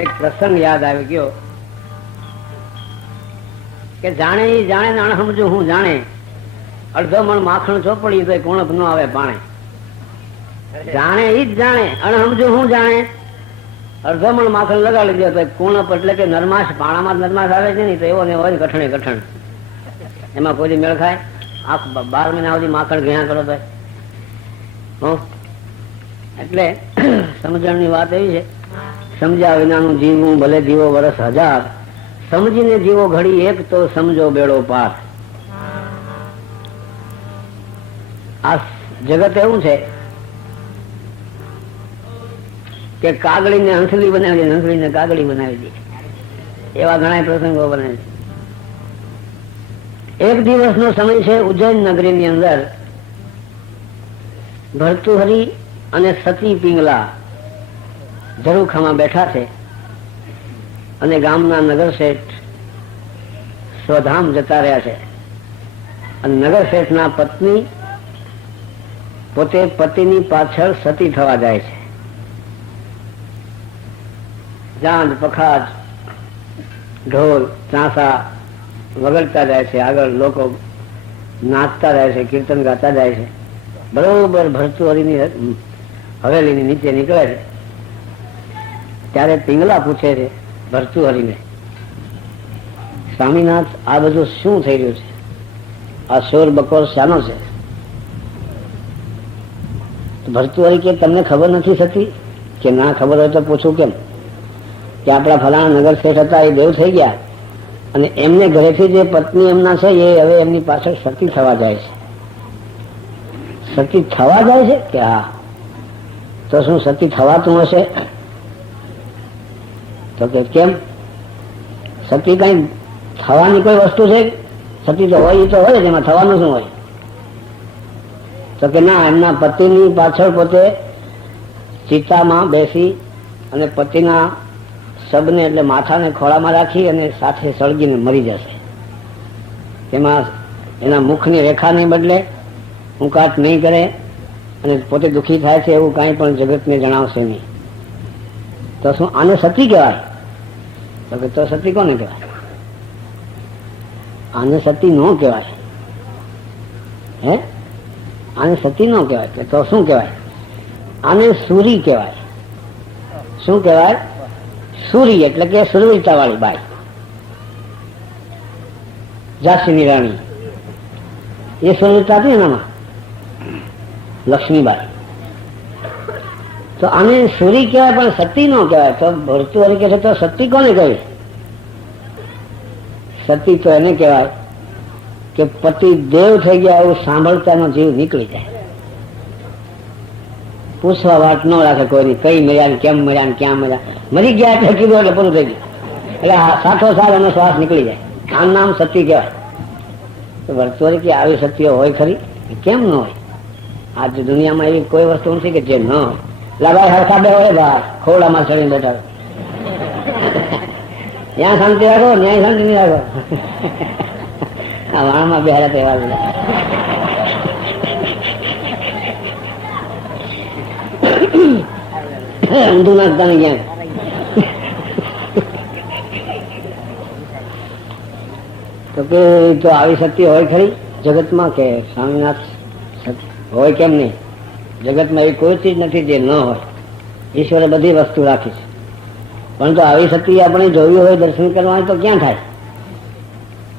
એક પ્રસંગ યાદ આવી ગયો કે જાણે જાણે ને અણસમજુ હું જાણે. અડધો મણ માખણ ચોપડી તો કોણપ ન આવે પાણે. જાણે ઈ જ જાણે અણસમજુ હું જાણે. અડધો મણ માખણ લગાડી દે તો કુણપ એટલે કે નરમાશ, પાણામાં નરમાશ આવે છે ને, તો એવો ને એવો કઠણે કઠણ એમાં કોઈ મેળ ખાય? આખ બાર મહિના સુધી માખણ ગયા કરો તો? એટલે સમજણની વાત એવી છે સમજ્યા વિનાનું જીવવું ભલે જીવો વરસ હજાર, સમજીને જીવો ઘડી એક તો સમજો બેડો પાર. આ જગત એવું છે કે કાગળીને હંસલી બનાવી દે હંસલીને કાગળી બનાવી દે. એવા ઘણા પ્રસંગો બને છે. એક દિવસનો સમય છે ઉજ્જૈન નગરી ની અંદર, ભરતુહરી અને સતી પિંગલા. ઝરૂખામાં બેઠા છે અને ગામના નગર શેઠ સ્વધામ જતા રહ્યા છે. અને નગર શેઠના પત્ની પોતે પતિની પાછળ સતી થવા જાય છે. જાંજ પખાજ, ઢોલ, ચાંસા વગડતા જાય છે. આગળ લોકો નાચતા જાય છે, કીર્તન ગાતા જાય છે. બરોબર ભરતુહરીની હવેલીની નીચે નીકળે છે. ત્યારે પિંગલા પૂછે છે ભરતુહરીને સ્વામીનાથ, આ બધું શું થઈ રહ્યું છે? આ શોર બકોર શાનો છે? ભરતુહરી કે, તમને ખબર નથી થતી કે ના ખબર હોય તો પૂછું કેમ? કે આપણા ફલાણા નગર શેઠ હતા, એ દેવ થઈ ગયા અને એમને ઘરેથી જે પત્ની એમના છે, એ હવે એમની પાછળ સતી થવા જાય છે. સતી થવા જાય છે? કે હા. તો શું સતી થવાતું હશે? તો કે કેમ? સતી કઈ થવાની કોઈ વસ્તુ છે? સતી તો હોય, એ તો હોય જ, એમાં થવાનું શું હોય? તો કે ના, એમના પતિની પાછળ પોતે ચિતામાં બેસી અને પતિના શબને એટલે માથાને ખોળામાં રાખી અને સાથે સળગીને મરી જશે. તેમાં એના મુખની રેખાને બદલે ઉંકાટ નહીં કરે અને પોતે દુઃખી થાય છે એવું કાંઈ પણ જગતને જણાવશે નહીં. તો શું આને સતી કહેવાય? તો કે તો સતી કોને કહેવાય? આને સતી નો કહેવાય. હે? આને સતી નો કહેવાય. કે તો શું કહેવાય? આને સુરી કહેવાય. શું કહેવાય? સુરી, એટલે કે સુરવીરતા વાળી બાઈ. જાસીની રાણી. એ સુરવીરતા હતી એનામાં? લક્ષ્મીબાઈ. તો આને સુરી કહેવાય, પણ સતી નો કહેવાય. તો ભરતુહરી કહે છે, તો સતી કોને કહી? સતી તો એને કહેવાય કે પતિ દેવ થઈ ગયા એવું સાંભળતાનો જીવ નીકળી જાય. પૂછવા વાત ન રાખે કોઈની, કઈ મર્યા ને કેમ મર્યા ને ક્યાં મર્યા. મરી ગયા એટલે કીધું એટલે પૂરું થઈ ગયું. એટલે સાથો સાથ એનો શ્વાસ નીકળી જાય. આમ નામ સતી કહેવાય. તો કે આવી સતીઓ હોય ખરી? કેમ ન હોય? આજ દુનિયામાં એવી કોઈ વસ્તુ નથી કે જે ન હોય. લગાય હરખા બે હોય બહાર ખોડામાં ચડીને બેઠા. ત્યાં શાંતિ રાખો, ન્યાય શાંતિ નહીં રાખો. આ વાણમાં બેહારા તહેવાર ઊંધું નાખતા નહીં ક્યાંય તો કે તો આવી શક્તિ હોય ખરી? જગતમાં કે સ્વામિનાથ હોય કેમ નહીં? જગતમાં એવી કોઈ ચીજ નથી જે ન હોય. ઈશ્વરે બધી વસ્તુ રાખી છે. પરંતુ આવી શક્તિ આપણે જોવી હોય દર્શન કરવા તો ક્યાં થાય?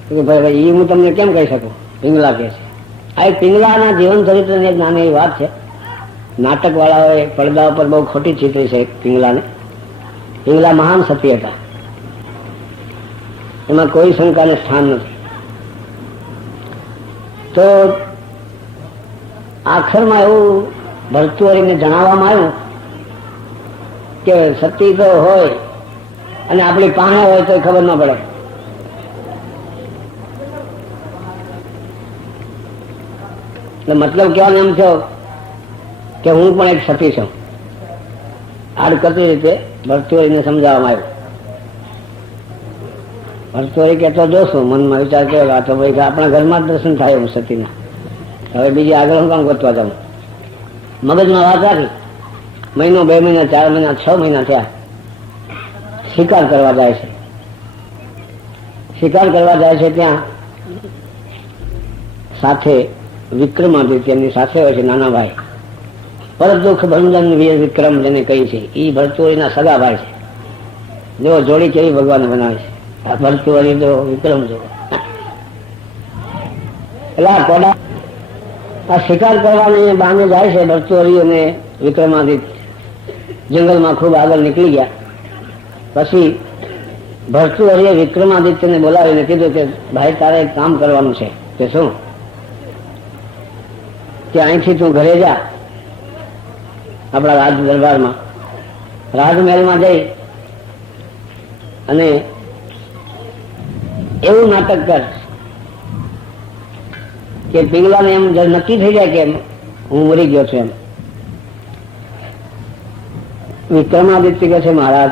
કે ભાઈ એ હું તમને કેમ કહી શકું? પિંગલા કહે છે. આ એક પિંગલાના જીવન ચરિત્રની નાની એવી વાત છે. નાટકવાળાઓએ પડદા ઉપર બહુ ખોટી ચીતરી છે પિંગલાને. પિંગલા મહાન સતી હતા. એમાં કોઈ શંકાને સ્થાન નથી. તો આખરમાં એવું ભરતુહરીને જણાવવામાં આવ્યું કે સતી તો હોય અને આપણી પાસે હોય તો ખબર ન પડે. મતલબ કહેવાનો એમ થયો કે હું પણ એક સતી છું. આડકતી રીતે ભરતુહરીને સમજાવવામાં આવ્યું. ભરતુહરી કહેતો જોશું, મનમાં વિચાર કર્યો તો ભાઈ આપણા ઘરમાં જ દર્શન થાય એવું સતીના. હવે બીજી આગળ હું કામ ગોતવા જાઉં. મગજમાં વાત રાખી. મહિનો, બે મહિના, ચાર મહિના, છ મહિના થયા. શિકાર કરવા જાય છે. શિકાર કરવા જાય છે ત્યાં સાથે વિક્રમાદિત્યની સાથે હોય છે નાના ભાઈ પરદુખ ભંજન વીર વિક્રમ જેને કહી છે એ ભરતુરીના સગા ભાઈ છે. જેઓ જોડી કેવી ભગવાન બનાવે છે. આ ભરતુરી જો વિક્રમ જો એટલે આ આ શિકાર કરવાની બાને જાય છે ભરતુરી અને વિક્રમાદિત્ય. જંગલમાં ખૂબ આગળ નીકળી ગયા. પછી ભરતુહરીએ વિક્રમાદિત્યને બોલાવીને કીધું કે, ભાઈ, તારે એક કામ કરવાનું છે. કે શું? કે અહીંથી તું ઘરે જા, આપણા રાજ દરબારમાં રાજમહેલમાં જઈ અને એવું નાટક કર. કે પિંગલાને એમ નક્કી થઈ જાય કે હું મરી ગયો છું એમ. વિક્રમાદિત્ય કહે છે, મહારાજ,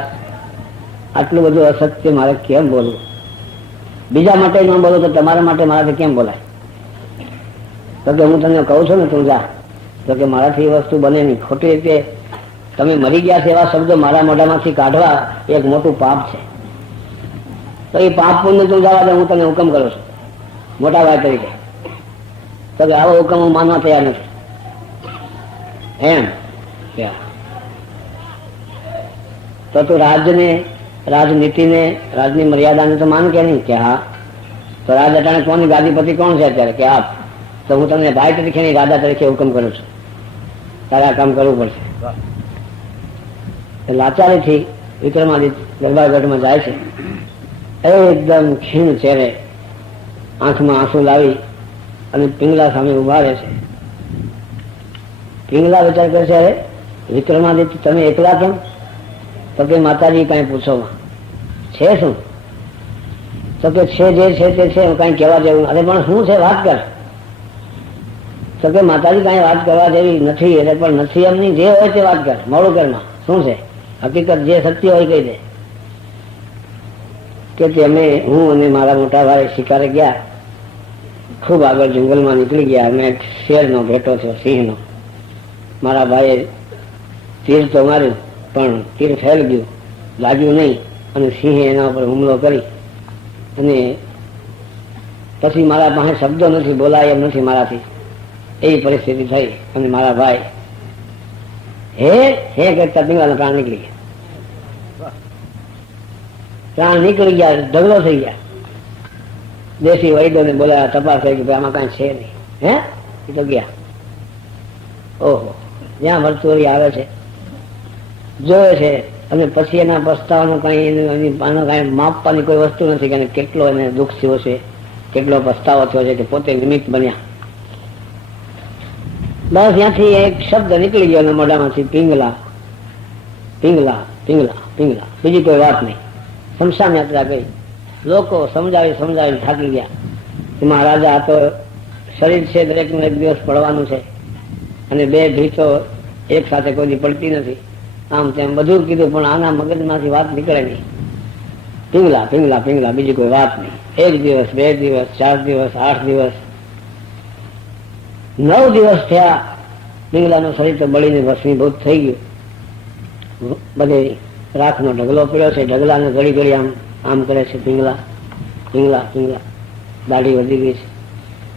આટલું બધું અસત્ય મારે કેમ બોલવું? બીજા માટે ન બોલો તો તમારા માટે મારાથી કેમ બોલાય? તો કે હું તમને કહું છું ને તું જા. તો કે મારાથી એ વસ્તુ બને નહીં. ખોટી રીતે તમે મરી ગયા છે એવા શબ્દો મારા મોઢામાંથી કાઢવા એક મોટું પાપ છે. તો એ પાપ પુણ્ય તું જવા દે, હું તને હુકમ કરું છું. મોટા ભાઈ તરીકે. તો કે આવો હુકમ હું માનવા તૈયાર નથી. એમ? તો તું રાજને રાજનીતિને રાજની મર્યાદાને તો માન કે નહીં? કે હા. તો રાજ અટાણે કોની ગાદીપતિ કોણ છે અત્યારે? કે આપ? તો હું તમને ભાઈ તરીકે નહીં રાજા તરીકે હુકમ કરું છું. તારે આ કામ કરવું પડશે. લાચારીથી વિક્રમાદિત્ય દરબારગઢમાં જાય છે. એકદમ ખીણ ચહેરે આંખમાં આંસુ લાવી અને પિંગલા સામે ઊભા રહે પિંગલા વિચાર કરે છે વિક્રમાદિત્ય, તમે એકલા કેમ? તો કે માતાજી કઈ પૂછો છે શું? તો કે છે જે છે તે છે કઈ કહેવા જેવું અરે, પણ શું છે વાત કર. તો કે માતાજી કઈ વાત કરવા જેવી નથી, એટલે પણ નથી એમની જે હોય તે વાત કર. મોડું કરમાં શું છે? હકીકત જે સત્ય હોય કહી દે. કે તમે હું અને મારા મોટા ભાઈ શિકારે ગયા. ખૂબ આગળ જંગલમાં નીકળી ગયા. અને શેરનો ભેટો થયો સિંહનો. મારા ભાઈએ તીર તો માર્યું, પણ તીર ફેલ ગયું. લાગ્યું નહીં. અને સિંહે એના ઉપર હુમલો કરી. અને પછી મારા પાસે શબ્દો નથી, બોલાય એમ નથી મારાથી. એવી પરિસ્થિતિ થઈ અને મારા ભાઈ હે હે કરતા પીંગળાના પ્રાણ નીકળી ગયા. પ્રાણ નીકળી ગયા, ઢગલો થઈ ગયા. દેશી વૈદ્યોને બોલાયા તપાસ થઈ કે આમાં કાંઈ છે નહીં. હે? એ તો ગયા. ઓહો. જ્યાં વર્તુળી આવે છે. જોવે છે. અને પછી એના પસ્તાવાનો કઈ આનો કઈ માપવાની કોઈ વસ્તુ નથી કે કેટલો એને દુઃખ થયો છે. કેટલો પસ્તાવો થયો છે કે પોતે નિમિત્ત બન્યા. બસ ત્યાંથી એક શબ્દ નીકળી ગયો એના મોઢામાંથી. પિંગલા. પિંગલા પિંગલા પિંગલા. બીજી કોઈ વાત નહીં. શમશાન યાત્રા ગઈ. લોકો સમજાવી સમજાવી થાકી ગયા. કે મહારાજા તો શરીર છે દરેકનું એક દિવસ પડવાનું છે. અને બે ભીતો એક સાથે કોઈ પડતી નથી. આમ તેમ બધું કીધું, પણ આના મગજમાંથી વાત નીકળે નહીં. પીંગલા પીંગલા પીંગલા, બીજી કોઈ વાત નહીં. એક દિવસ, બે દિવસ, ચાર દિવસ, આઠ દિવસ. નવ દિવસ થયા, પીંગલાનું શરીર તો બળીને ભસ્મીભૂત થઈ ગયું. બધે રાખનો ઢગલો પડ્યો છે, ઢગલાને ઘડી ઘડી આમ આમ કરે છે, પીંગલા પીંગલા પીંગલા. દાઢી વધી ગઈ છે.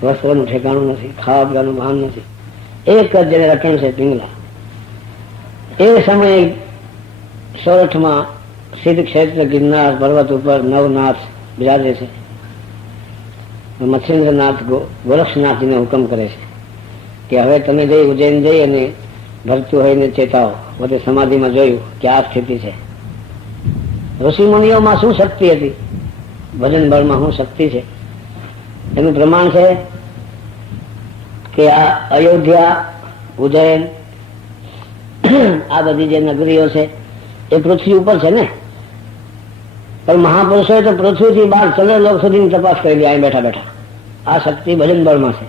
વસ્ત્રનું ઠેકાણું નથી, ખાવા પીવાનું ભાન નથી. એક જ જેને રટણ છે પીંગલા. એ સમયે સોરઠમાં સિદ્ધ ક્ષેત્ર ગિરનાર પર્વત ઉપર નવનાથ બિરાજે છે. મત્સ્યેન્દ્રનાથ ગોરક્ષનાથજીને હુકમ કરે છે કે હવે તમે જઈ ઉજ્જૈન જઈ અને ભરતું હોઈને ચેતાવો બધે સમાધિમાં જોયું કે આ સ્થિતિ છે. ઋષિ મુનિઓમાં શું શક્તિ હતી? ભજન બળમાં શું શક્તિ છે? એનું પ્રમાણ છે કે આ અયોધ્યા ઉજ્જૈન આ બધી જે નગરીઓ છે એ પૃથ્વી ઉપર છે ને? પણ મહાપુરુષોએ તો પૃથ્વીથી બહાર ચંદ્રલોક સુધીની તપાસ કરી અહીં બેઠા બેઠા. આ શક્તિ ભજન બળમાં છે.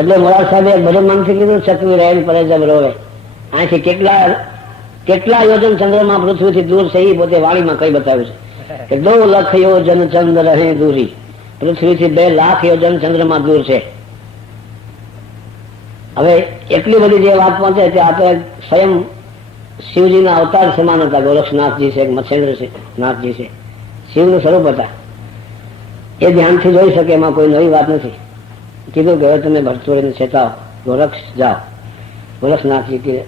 એટલે મોરાર સાહેબે ભજન મનથી કીધું ચકવી રહેલ પરે જબ રોવે. અહીંથી કેટલા કેટલા યોજન ચંદ્રમાં પૃથ્વીથી દૂર છે પોતે વાણીમાં કઈ બતાવ્યું છે? કે દો લખ યોજન ચંદ્ર હે દૂરી. પૃથ્વીથી બે લાખ યોજન ચંદ્રમાં દૂર છે. હવે એટલી બધી જે વાત પહોંચે તે આપણે સ્વયં શિવજીના અવતાર સમાન હતા. ગોરક્ષનાથજી છે મચ્છેન્દ્ર નાથજી છે. શિવનું સ્વરૂપ હતા. એ ધ્યાનથી જોઈ શકે, એમાં કોઈ નવી વાત નથી. કીધું કે હવે તમે ભરતુરીને ચેતાવો. ગોરક્ષ જાઓ. ગોરક્ષનાથજી કે,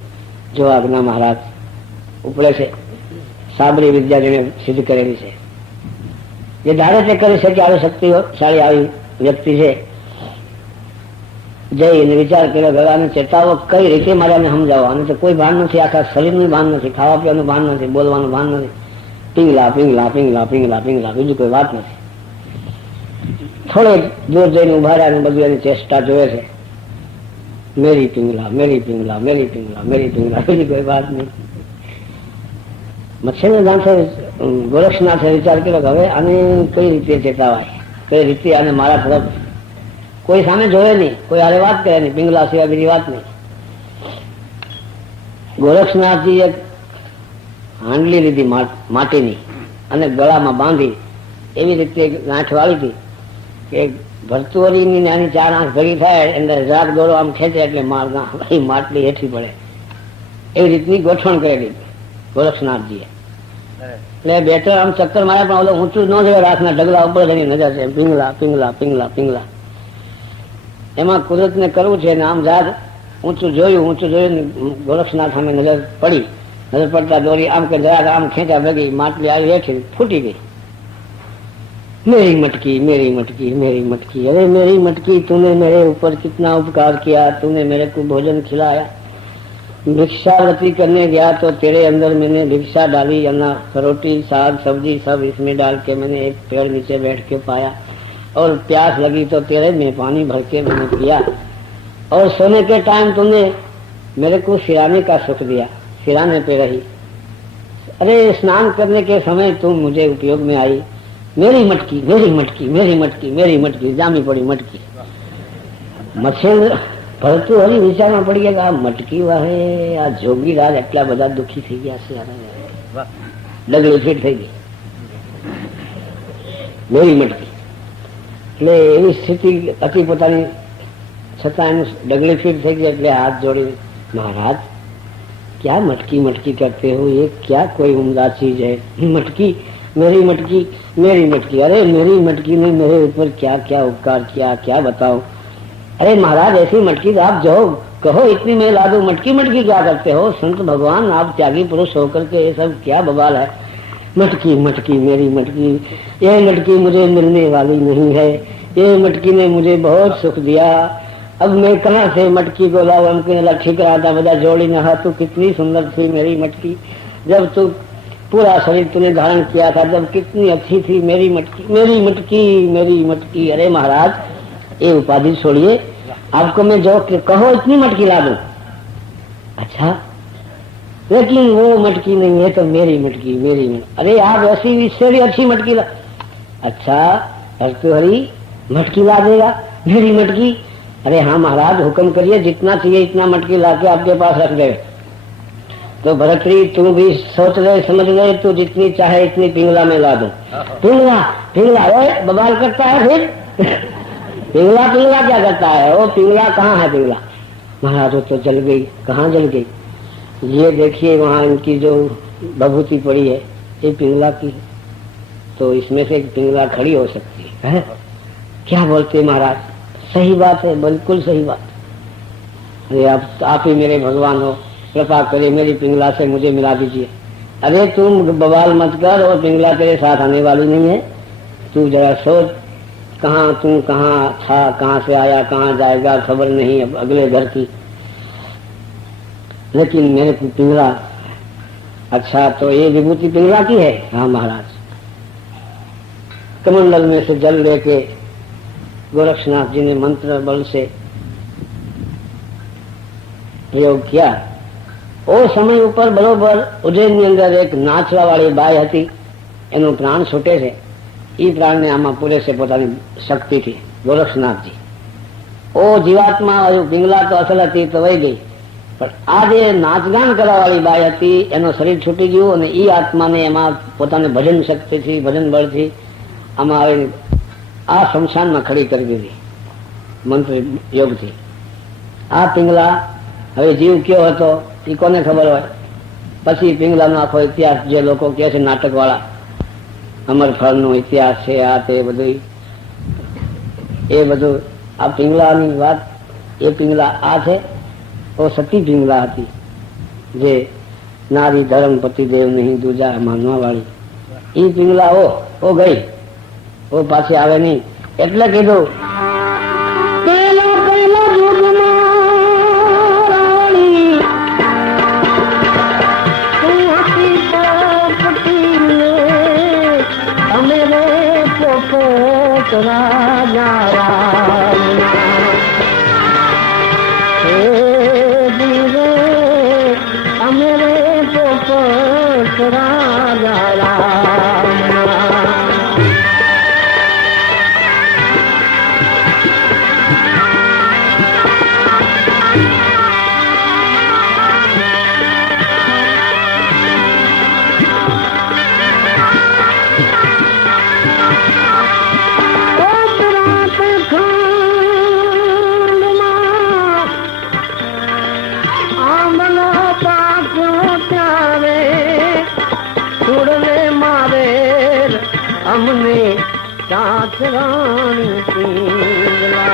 જો આજ્ઞા મહારાજ ઉપડે છે. સાબરી વિદ્યા જેને સિદ્ધ કરેલી છે. જે ધારે તે કરી શકે આવી શક્તિશાળી આવી વ્યક્તિ છે. જઈને વિચાર કર્યો, ભગવાને ચેતાવો કઈ રીતે મારે આને તો કોઈ ભાન નથી, આખા શરીરનું ભાન નથી ખાવા પીવાનું ભાન નથી, બોલવાનું ભાન નથી. પીંગલા પીંગલા પીંગલા પીંગલા પીંગલા બીજું કોઈ વાત નથી. થોડે દૂર જઈને ઊભા રહ્યા અને બધું એની ચેષ્ટા જોવે છે. મેરી પિંગલા મેરી પિંગલા મેરી પિંગલા મેરી પિંગલા બીજી કોઈ વાત નહીં મત્સ્યને જાણશે ગોરક્ષનાથે વિચાર કર્યો હવે આને કઈ રીતે ચેતાવાય? કઈ રીતે આને મારા તરફ કોઈ સામે જોયે નહીં, કોઈ આરે વાત કરે નહીં, પિંગલા સિવાય બીજી વાત નહીં. ગોરક્ષનાથજી એક હાંડલી લીધી માટીની અને ગળામાં બાંધી, એવી રીતે ગાંઠ વાળી હતી કે ભરતુઓરીની નાની ચાર આંખ ભરી થાય એટલે રાત ગોળો આમ ખેંચે એટલે માર ના માટલી હેઠી પડે. એવી રીતની ગોઠવણ કરેલી. ગોરક્ષનાથજીએ એટલે બે ત્રણ આમ ચક્કર માર્યા પણ ઓલો ઊંચું ન જોયે રાતના ઢગલા ઉપર જ એની નજર છે પિંગલા પિંગલા પિંગલા પિંગલા એમાં કુદરતને કરવું છે ને આમ જાત ઊંચું જોયું ઊંચું જોયું ને ગોરક્ષનાથ સામે નજર પડી નજર પડતા દોરી આમ કે જરાક આમ ખેંચા ભેગી માટલી આવી હેઠી ફૂટી ગઈ मेरी मटकी मेरी मटकी मेरी मटकी अरे मेरी मटकी तूने मेरे ऊपर कितना उपकार किया तूने मेरे को भोजन खिलाया भिक्षावृत्ति करने गया तो तेरे अंदर मैंने भिक्षा डाली, अन्ना रोटी, साग, सब्ज़ी सब इसमें डाल के मैंने एक पेड़ नीचे बैठ के पाया और प्यास लगी तो तेरे में पानी भर के मैंने पिया। और सोने के टाइम तुमने मेरे को सिराने का सुख दिया सिराने पे रही। अरे, स्नान करने के समय तुम मुझे उपयोग में आई। मेरी मटकी मेरी मटकी मेरी मटकी मेरी मटकी, जामी पड़ी मटकी। मच्छर ભરતું હરી વિચારમાં પડી ગયા કે આ મટકી વાહે આ જોગી રાજ એટલા બધા દુઃખી થઈ ગયા છે અરે ડગલી ફીટ થઈ ગઈ મેરી મટકી એટલે એવી સ્થિતિ હતી પોતાની છતાં એનું ડગલી ફીટ થઈ ગઈ એટલે હાથ જોડી મહારાજ क्या मटकी मटकी करते हो ये क्या कोई उम्दा चीज है मटकी मेरी मटकी मेरी मटकी अरे मेरी मटकी ने मेरे ऊपर क्या क्या उपकार किया क्या बताओ अरे महाराज, ऐसी मटकी आप जो कहो, इतनी मैं ला दो मटकी मटकी क्या करते हो? संत भगवान, आप त्यागी पुरुष होकर के ये सब क्या बवाल है? मटकी मटकी, मेरी मटकी, ये मटकी मुझे मिलने वाली नहीं है, ये मटकी ने मुझे बहुत सुख दिया। अब मैं कहा से मटकी को लाओ हमको लग, ठीक रहा था बजा जोड़ी नहा तू कितनी सुंदर थी मेरी मटकी। जब तू पूरा शरीर तूने धारण किया था, जब कितनी अच्छी थी मेरी मटकी मेरी मटकी मेरी मटकी। अरे महाराज ये उपाधि छोड़िए। आपको मैं जो कहो इतनी मटकी ला दू अच्छा लेकिन वो मटकी नहीं है तो मेरी मटकी मेरी मटकी। अरे आप ऐसी इससे भी अच्छी मटकी ला। अच्छा हरी मटकी ला देगा मेरी मटकी। अरे हाँ महाराज हुक्म करिए जितना चाहिए इतना मटकी ला के आपके पास रख दे। तो भरतरी तू भी सोच रहे समझ रहे तू जितनी चाहे इतनी पिंगला में ला दूँ। पिंगला पिंगला ओए बवाल करता है फिर। पिंगला पिंगला क्या करता है? वो पिंगला कहाँ है पिंगला? महाराज तो जल गई। कहाँ जल गई? ये देखिए वहाँ इनकी जो बभूति पड़ी है ये पिंगला की। तो इसमें से एक पिंगला खड़ी हो सकती है, है? क्या बोलते महाराज? सही बात है बिल्कुल सही बात। अरे आप आप ही मेरे भगवान हो। कृपा करिए मेरी पिंगला से मुझे मिला दीजिए। अरे तुम बवाल मत कर और पिंगला तेरे साथ आने वाली नहीं है। तू जरा सोच। कहाँ तू कहाँ था कहाँ से आया कहाँ जाएगा खबर नहीं अब अगले घर की लेकिन मेरे को पिंगला अच्छा तो ये विभूति पिंगला की है हाँ महाराज कमंडल में से जल लेके गोरक्षनाथ जी ने मंत्र बल से પ્રયોગ કિયા ઓ સમય ઉપર બરોબર ઉજ્જૈનની અંદર એક નાચવા વાળી બાઈ હતી એનું પ્રાણ છૂટે છે એ પ્રાણને આમાં પૂરે છે પોતાની શક્તિથી. ગોરક્ષનાથજી. ઓ જીવાત્મા, હજુ પિંગલા તો અસલ હતી, તો વહી ગઈ. પણ આ જે નાચગાન કરવાવાળી બાઈ હતી, એનું શરીર છૂટી ગયું અને એ આત્માને એમાં પોતાને ભજન શક્તિથી, ભજન બળથી આમાં આવી આ શમશાનમાં ખડી કરી દીધી. મંત્ર યોગથી. આ પિંગલા હવે જીવ કયો હતો એ કોને ખબર હોય? પછી પિંગલાનો આખો ઇતિહાસ જે લોકો કહે છે, નાટકવાળા. અમરફળ નો ઇતિહાસ છે, આ તે બધું એ બધું, આ પિંગલાની વાત, એ પિંગલા આ છે, ઓ સતી પિંગલા હતી, જે નારી ધર્મ પતિદેવ નહીં દૂજા માનવા વાળી એ પિંગલા ઓ ઓ ગઈ, ઓ પાછી આવે નહીં. એટલે કીધું காணித்தீங்களா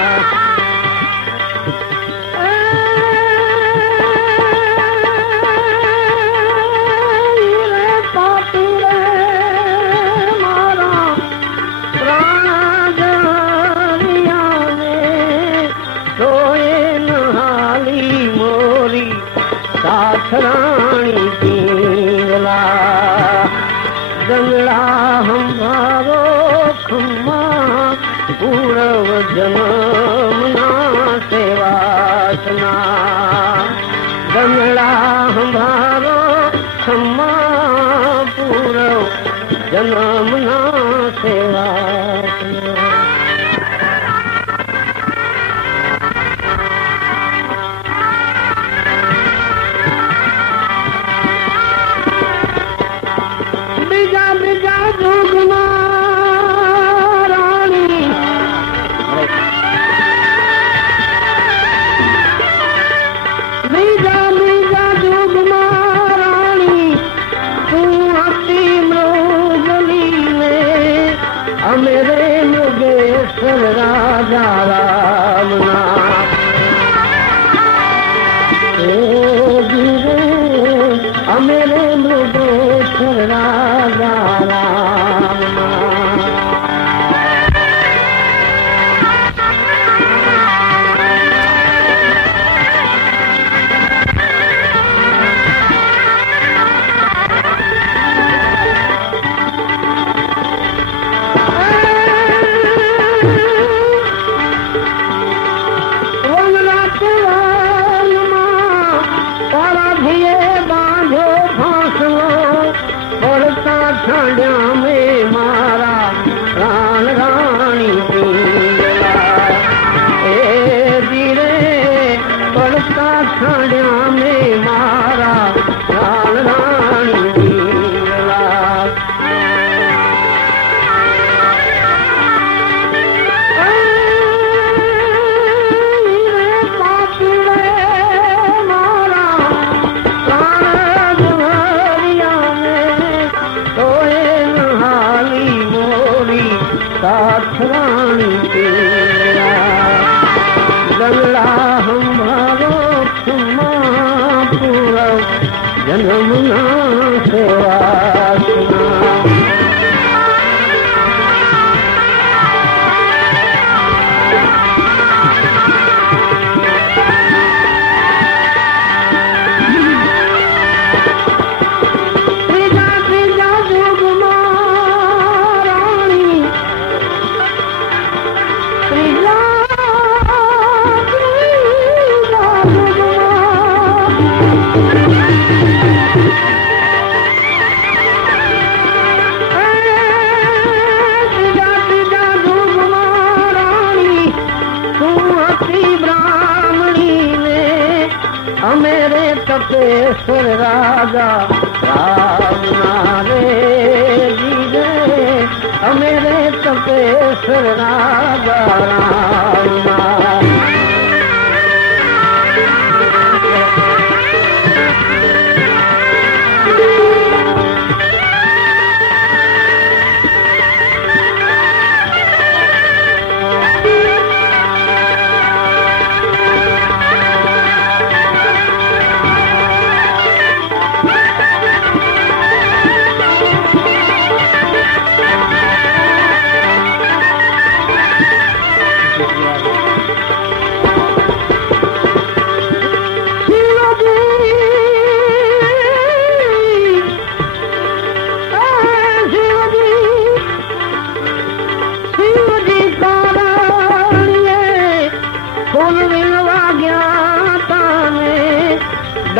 সেবা।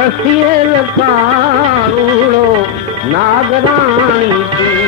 વસીએ કારુડો નાગરાણી છે.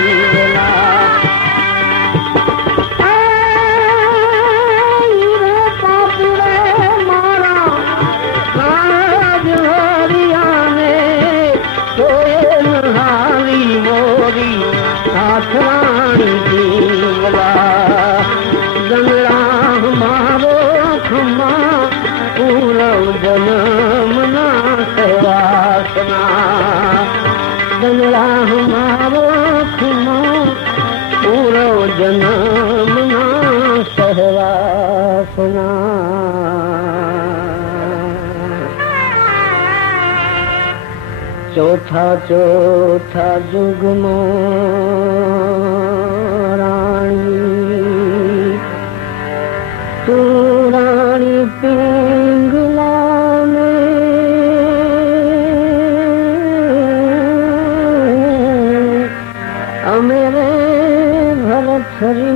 જનામના સહવાસના ચોથા ચોથા જુગમાં રાણી તું शरीर